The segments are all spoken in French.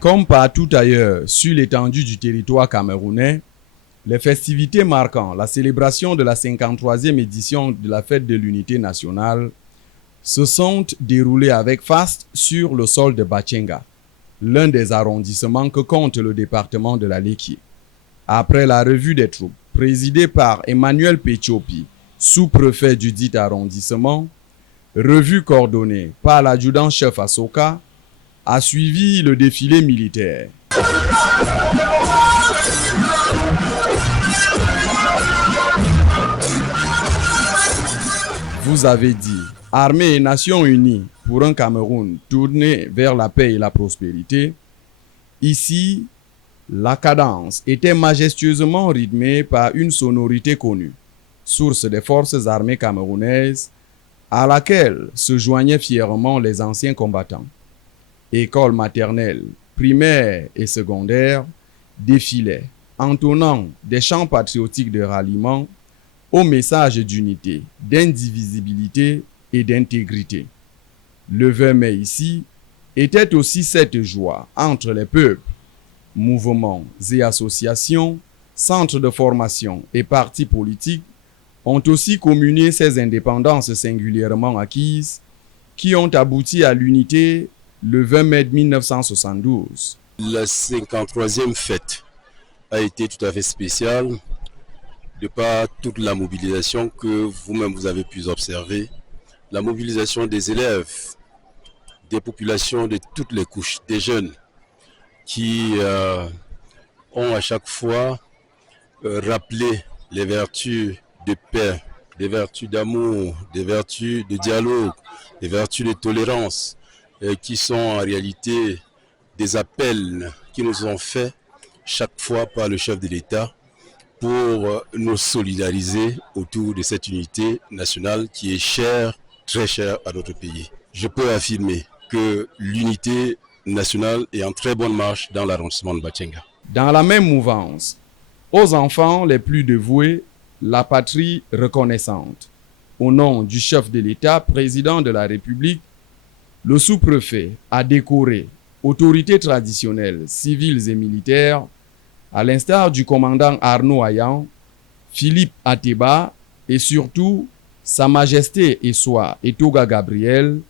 Comme partout ailleurs sur l'étendue du territoire camerounais, les festivités marquant la célébration de la 53e édition de la Fête de l'Unité nationale se sont déroulées avec faste sur le sol de Bachenga, l'un des arrondissements que compte le département de la Léquié. Après la revue des troupes, présidée par Emmanuel Pétiopi, sous-préfet du dit arrondissement, revue coordonnée par l'adjudant-chef Asoka, a suivi le défilé militaire. Vous avez dit, Armée et Nations Unies pour un Cameroun tourné vers la paix et la prospérité. Ici, la cadence était majestueusement rythmée par une sonorité connue, source des forces armées camerounaises, à laquelle se joignaient fièrement les anciens combattants. Écoles maternelles, primaires et secondaires défilaient, entonnant des chants patriotiques de ralliement au message d'unité, d'indivisibilité et d'intégrité. Le 20 mai ici était aussi cette joie entre les peuples, mouvements et associations, centres de formation et partis politiques ont aussi communié ces indépendances singulièrement acquises qui ont abouti à l'unité le 20 mai 1972. La 53e fête a été tout à fait spéciale de par toute la mobilisation que vous-même vous avez pu observer. La mobilisation des élèves, des populations de toutes les couches, des jeunes qui ont à chaque fois rappelé les vertus de paix, des vertus d'amour, des vertus de dialogue, des vertus de tolérance, qui sont en réalité des appels qui nous ont faits chaque fois par le chef de l'État pour nous solidariser autour de cette unité nationale qui est chère, très chère à notre pays. Je peux affirmer que l'unité nationale est en très bonne marche dans l'arrondissement de Bachenga. Dans la même mouvance, aux enfants les plus dévoués, la patrie reconnaissante. Au nom du chef de l'État, président de la République, le sous-préfet a décoré autorités traditionnelles, civiles et militaires, à l'instar du commandant Arnaud Ayan, Philippe Ateba et surtout Sa Majesté Essoa Etoga Gabriel,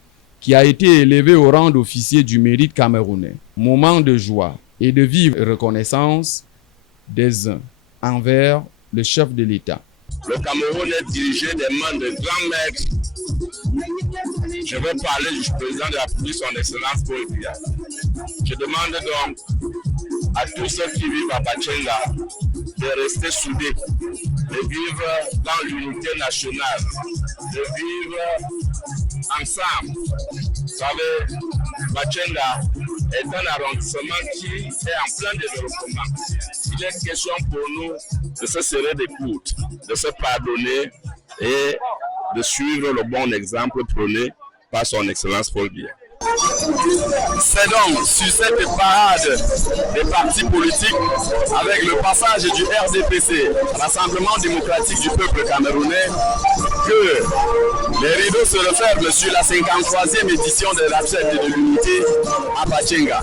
qui a été élevé au rang d'officier du mérite camerounais. Moment de joie et de vive reconnaissance des uns envers le chef de l'État. Le Cameroun est dirigé des mains de grands maîtres. Je veux parler du président de la République, son Excellence Paul Biya. Je demande donc à tous ceux qui vivent à Bachenga de rester soudés, de vivre dans l'unité nationale, de vivre ensemble. Vous savez, Bachenga est un arrondissement qui est en plein développement. Il est question pour nous de se serrer des coudes, de se pardonner et de suivre le bon exemple prôné par son Excellence Paul Biya. C'est donc sur cette parade des partis politiques, avec le passage du RDPC, Rassemblement démocratique du peuple camerounais, que les rideaux se referment sur la 53e édition de la Fête de l'Unité à Bachenga.